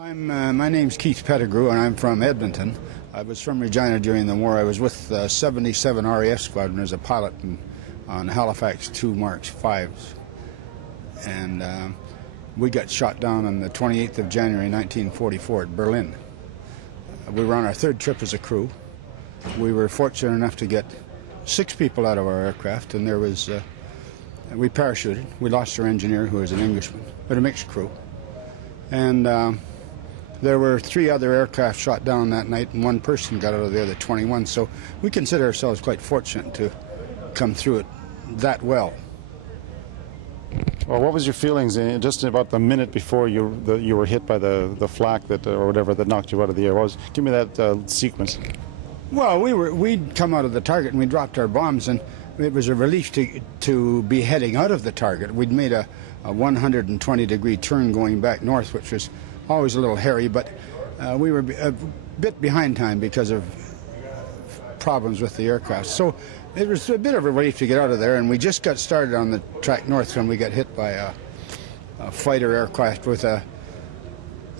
My name's Keith Pettigrew, and I'm from Edmonton. I was from Regina during the war. I was with 77 RAF Squadron as a pilot on Halifax 2 Mark 5s. And we got shot down on the 28th of January 1944 at Berlin. We were on our third trip as a crew. We were fortunate enough to get 6 people out of our aircraft, and there was we parachuted. We lost our engineer, who was an Englishman, but a mixed crew. And there were 3 other aircraft shot down that night, and 1 person got out of the other 21. So we consider ourselves quite fortunate to come through it that well. Well, what was your feelings just about the minute before you were hit by the flak that or whatever that knocked you out of the air? Give me that sequence. Well, we'd come out of the target and we dropped our bombs, and it was a relief to be heading out of the target. We'd made a 120-degree turn going back north, which was always a little hairy, but we were a bit behind time because of problems with the aircraft. So it was a bit of a relief to get out of there, and we just got started on the track north when we got hit by a fighter aircraft with a...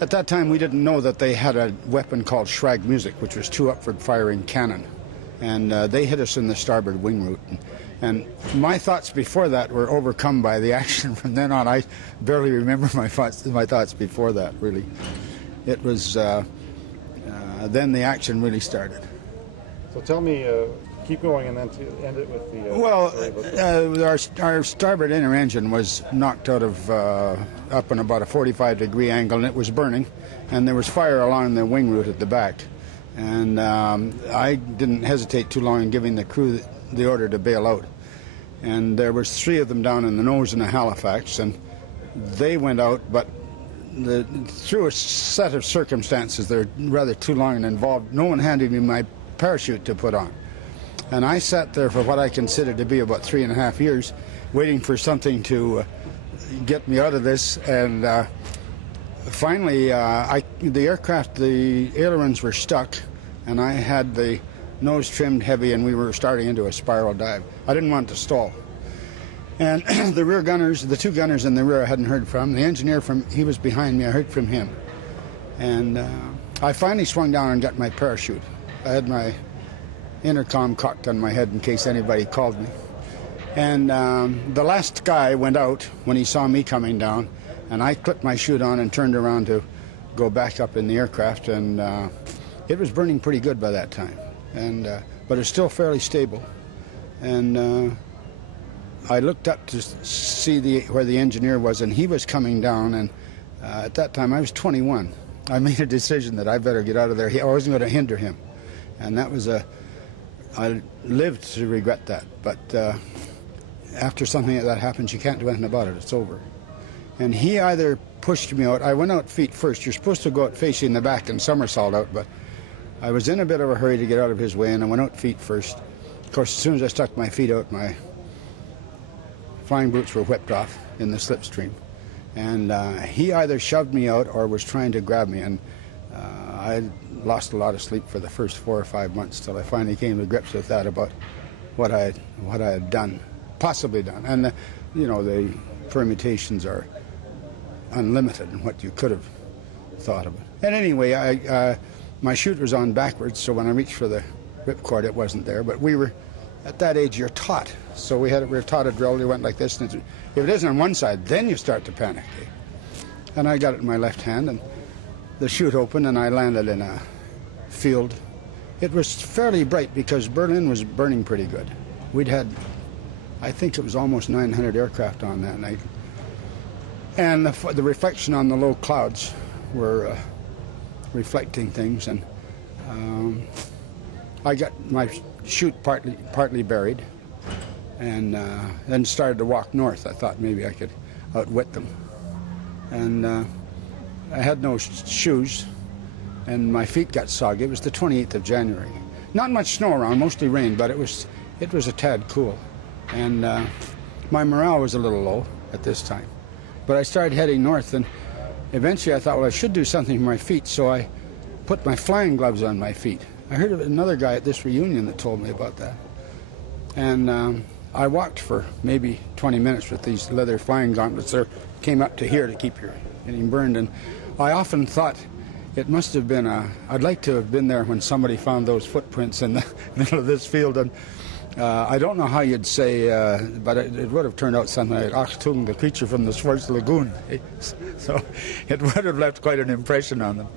At that time, we didn't know that they had a weapon called Schrag Music, which was 2 upward-firing cannon, and they hit us in the starboard wing root. And my thoughts before that were overcome by the action from then on. I barely remember my thoughts before that, really. It was... then the action really started. So tell me... keep going and then to end it with the... our starboard inner engine was knocked out of up in about a 45-degree angle, and it was burning, and there was fire along the wing root at the back. And I didn't hesitate too long in giving the crew the order to bail out. And there was 3 of them down in the nose in the Halifax, and they went out, but through a set of circumstances that are rather too long and involved, no one handed me my parachute to put on. And I sat there for what I considered to be about 3.5 years, waiting for something to get me out of this. And finally, the aircraft, the ailerons were stuck, and I had the nose trimmed heavy, and we were starting into a spiral dive. I didn't want to stall. And the rear gunners, the 2 gunners in the rear I hadn't heard from. The engineer, he was behind me. I heard from him. And I finally swung down and got my parachute. I had my intercom cocked on my head in case anybody called me. And the last guy went out when he saw me coming down, and I clipped my chute on and turned around to go back up in the aircraft, and it was burning pretty good by that time, and but it's still fairly stable. And I looked up to see where the engineer was, and he was coming down, and at that time I was 21. I made a decision that I better get out of there. I wasn't going to hinder him, and that was I lived to regret that, but after something like that happens, you can't do anything about it. It's over. And he either pushed me out. I went out feet first. You're supposed to go out facing the back and somersault out, but I was in a bit of a hurry to get out of his way, and I went out feet first. Of course, as soon as I stuck my feet out, my flying boots were whipped off in the slipstream. And he either shoved me out or was trying to grab me, and I lost a lot of sleep for the first 4 or 5 months till I finally came to grips with that, about what I had done, possibly done. And you know, the permutations are unlimited in what you could have thought of it. And anyway, my chute was on backwards, so when I reached for the ripcord, it wasn't there. But we were, at that age, you're taught. So we were taught a drill. You went like this, and if it isn't on one side, then you start to panic. And I got it in my left hand, and the chute opened, and I landed in a field. It was fairly bright because Berlin was burning pretty good. We'd had, I think it was almost 900 aircraft on that night. And the reflection on the low clouds were reflecting things, and I got my chute partly buried, and then started to walk north. I thought maybe I could outwit them. And I had no shoes, and my feet got soggy. It was the 28th of January. Not much snow around, mostly rain, but it was a tad cool. And my morale was a little low at this time. But I started heading north, and eventually I thought, well, I should do something for my feet, so I put my flying gloves on my feet. I heard of another guy at this reunion that told me about that. And I walked for maybe 20 minutes with these leather flying gauntlets. They came up to here to keep your getting burned. And I often thought it must have been I'd like to have been there when somebody found those footprints in the middle of this field, and I don't know how you'd say, but it would have turned out something like Achtung, the creature from the Schwarz Lagoon. So it would have left quite an impression on them.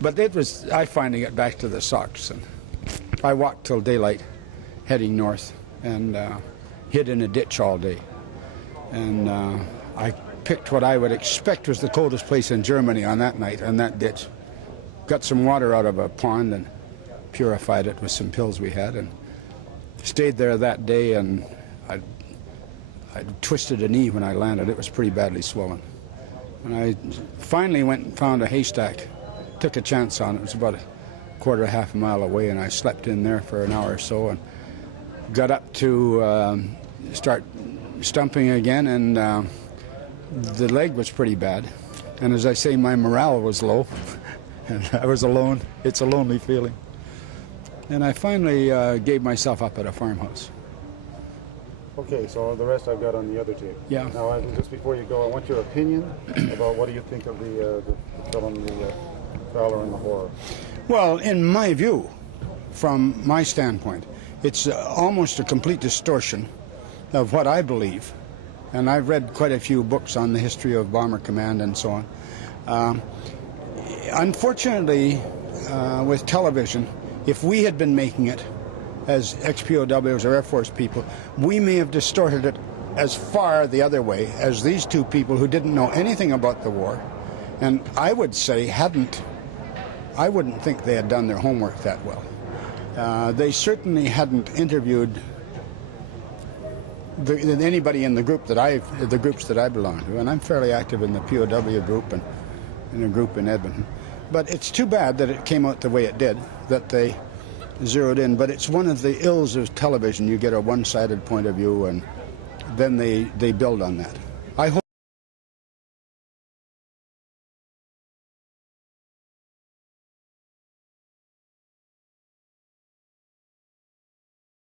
But I finally got back to the socks, and I walked till daylight, heading north, and hid in a ditch all day. And I picked what I would expect was the coldest place in Germany on that night, in that ditch. Got some water out of a pond and purified it with some pills we had, and stayed there that day, and I twisted a knee when I landed. It was pretty badly swollen. And I finally went and found a haystack, took a chance on it. It was about a half a mile away, and I slept in there for an hour or so, and got up to start stumping again, and the leg was pretty bad. And as I say, my morale was low, and I was alone. It's a lonely feeling. And I finally gave myself up at a farmhouse. Okay, so the rest I've got on the other tape. Yeah. Now, just before you go, I want your opinion about what do you think of the film, The Fowler and the Horror. Well, in my view, from my standpoint, it's almost a complete distortion of what I believe. And I've read quite a few books on the history of Bomber Command and so on. Unfortunately, with television, if we had been making it as ex-POWs or Air Force people, we may have distorted it as far the other way as these two people who didn't know anything about the war, and I would say I wouldn't think they had done their homework that well. They certainly hadn't interviewed anybody in the groups that I belong to, and I'm fairly active in the POW group and in a group in Edmonton. But it's too bad that it came out the way it did, that they zeroed in. But it's one of the ills of television. You get a one-sided point of view, and then they build on that.